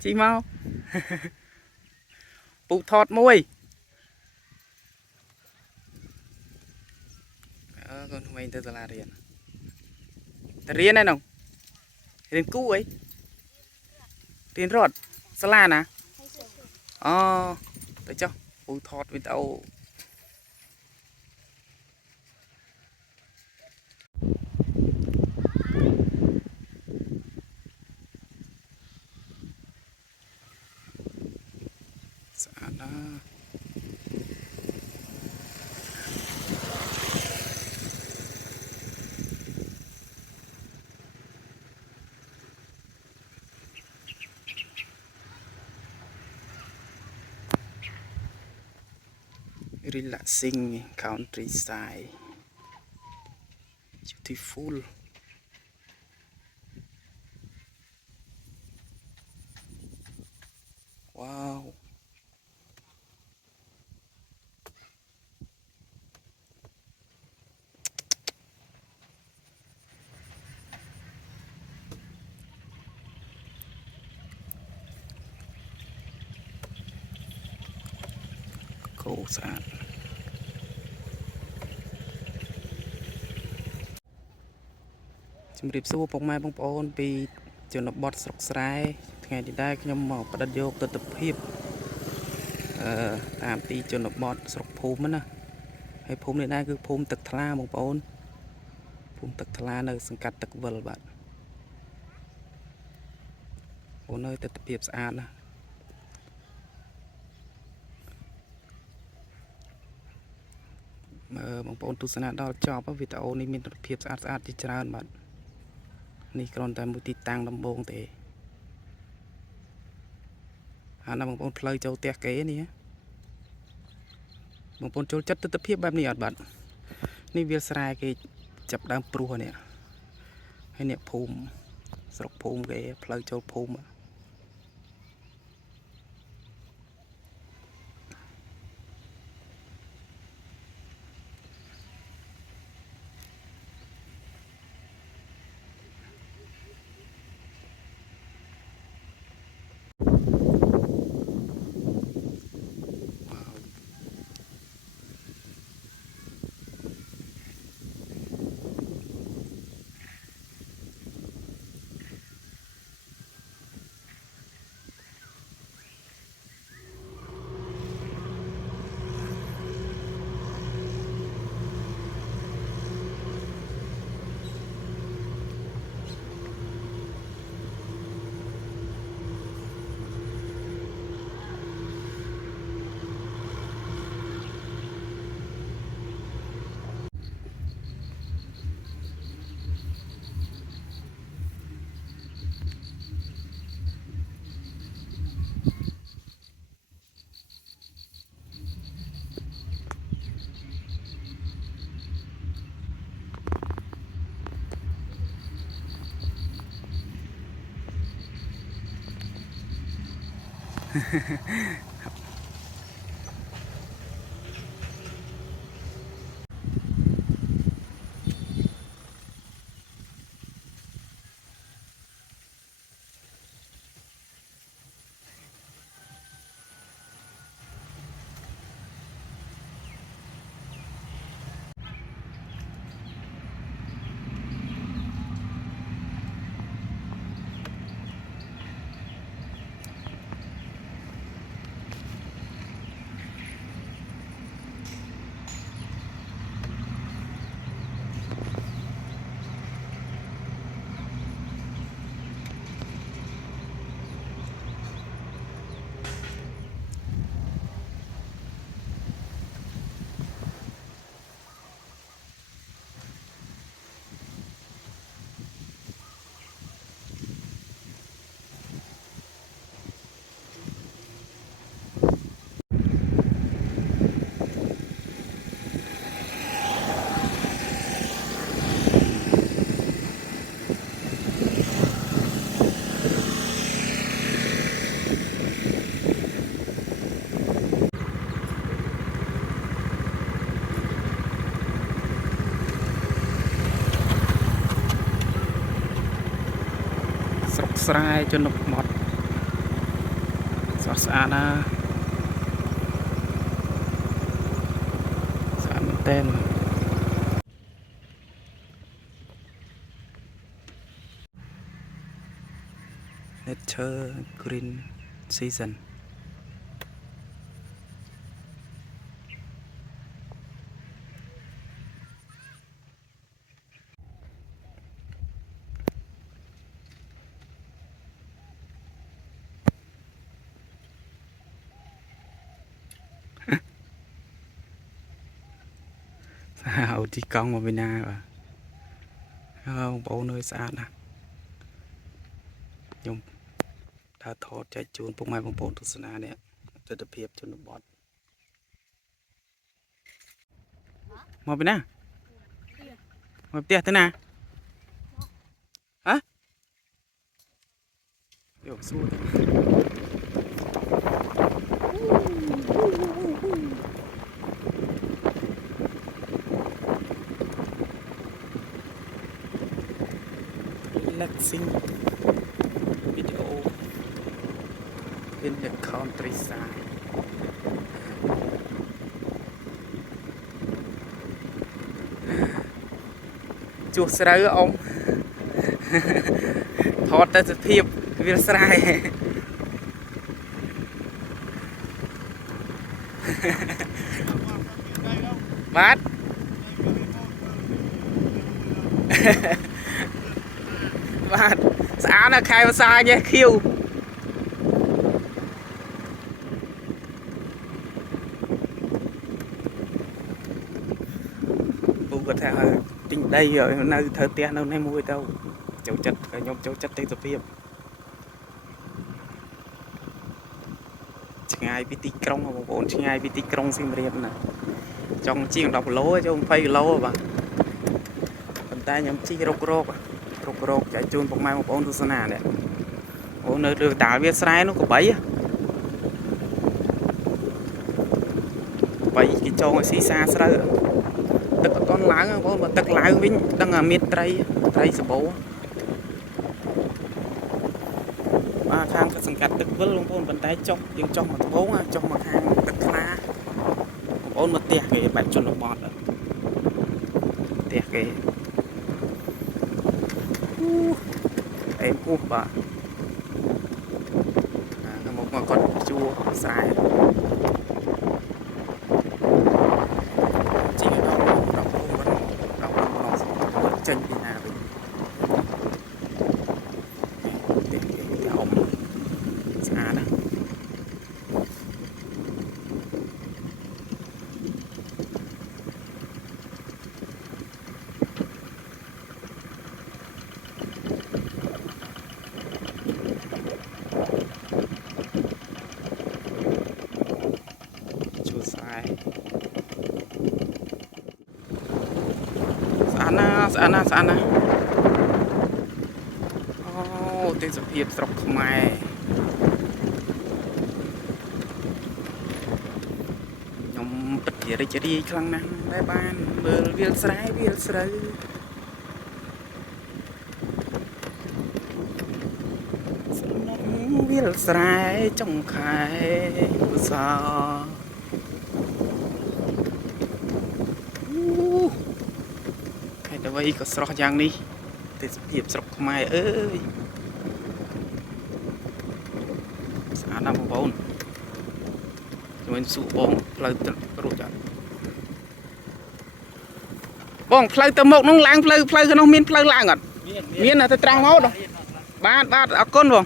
Chị mau Phụ thọt môi con mình tới là riêng này nông riêng cũ ấy riêng rót sala nè tới cho phụ thọt với tàu đó relaxing countryside beautiful wow khổ sạn chấm điệp xua bông mai bông bồn vì trường nó bọt sọc sài ngày thì đâyខ្ញុំមកបដិយកទស្សនភាពតាមទីជនបទស្រុកភូមិណាហើយភូមិនេះដែរគឺភូមិទឹកថ្លាបងប្អូនភូមិទឹកថ្លានៅសង្កាត់ទឹកវិលបាទអូននៅទស្សនភាពស្អាតណាបងប្អូនទស្សនាដល់ចប់វីដេអូនេះមានទស្សនភាពស្អាតជាច្រើនបាទនេះគ្រាន់តែមួយទីតាំងដំបូងទេអាណាបងប្អូនផ្លូវចូលផ្ទះគេនេះបងប្អូនចូលចិត្តទស្សនភាពបែបនេះអត់បាទនេះវាលស្រែគេចាប់ដើមព្រោះនេះហើយនេះភូមិស្រុកភូមិគេផ្លូវចូលភូមិស្រុកស្រែជនបទ xã na xã mình tên Nature Green Season sao đi con mà bên nào à không bố nơi xã nè nhung đã thọ chạy chuồn bông mai bông bồn tu sna nèจะตะเพียบจนบอดมาไปนะมาเตี้ยตัวน่ะฮะเดี๋ยวสู้relaxing video in the countryside ជួសស្រូវអ៊ំថតតែសភាពវាស្រែបាទបាទស្អាតណាស់ខែភាសាញ៉េខៀវពូគាត់ថាទិញដីនៅធ្វើផ្ទះនៅនេះមួយទៅចូលចិត្តខ្ញុំចូលចិត្តទេសភាពឆ្ងាយពីទីក្រុងបងប្អូនឆ្ងាយពីទីក្រុងសៀមរាបណាចង់ជាង10គីឡូចូល20គីឡូបាទប៉ុន្តែខ្ញុំជិះរុករកចែកជូនពុកម៉ែបងប្អូនទស្សនានេះអូនៅលើតាវាស្រែនោះក៏បីគេចងឲ្យស៊ីសាស្រូវទឹកអត់ទាន់ឡើងបងប្អូនបើទឹកឡើងវិញដឹងថាមានត្រីសបោបាទខាងសង្កាត់ទឹកវិលបងប្អូនប៉ុន្តែចុះយើងចុះមកត្បូងចុះមកខាងទឹកខ្លាបងប្អូនមកផ្ទះគេបែបជនបទផ្ទះគេអេមពុះបាទមកគាត់ជួស្រែជីដល់ចេញពីណាវិញស្អាតណាស្អាតណាស់អូទេសភាពស្រុកខ្មែរខ្ញុំពិតជារីករាយខ្លាំងណាស់ដែលបានមើលវាលស្រែវាលស្រូវសំណុំវាលស្រែចុងខែឧស្សាហ៍អ្វីក៏ស្រស់យ៉ាងនេះទេសភាពស្រុកខ្មែរអើយស្អាតណាស់បងប្អូនជួយសួរបងផ្លូវទៅរួចអត់បងផ្លូវទៅមុខនោះឡើងផ្លូវក្នុងមានផ្លូវឡើងអត់មានទៅត្រង់មកបាទអរគុណបង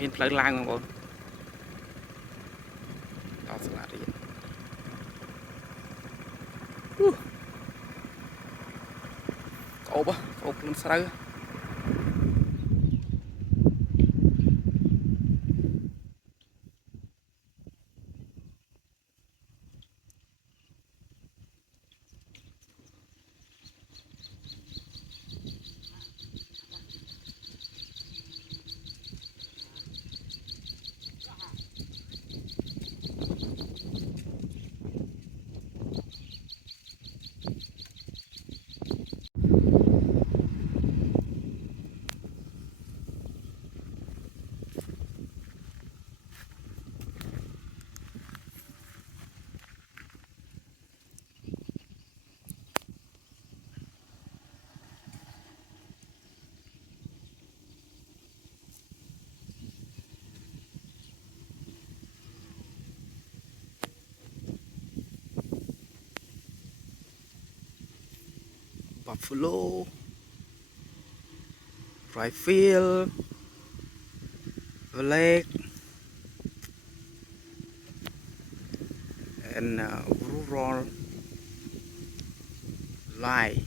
មានផ្លូវឡើងបងប្អូនដល់សាលារៀនអូបខ្លួនស្រូវ buffalo, rifle, lake, and rural life.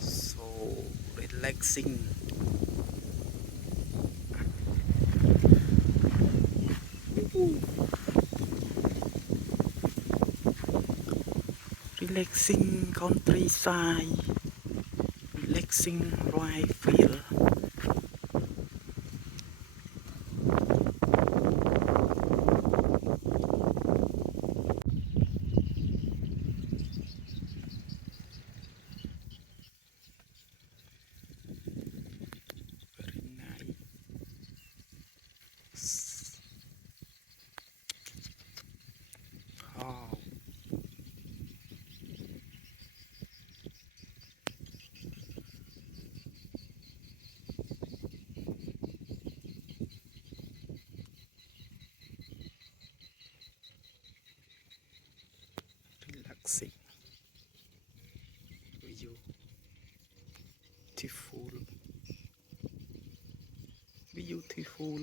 So relaxing. Relaxing countryside, relaxing rifle. Very nice. Oh, relaxing. Beautiful. Beautiful.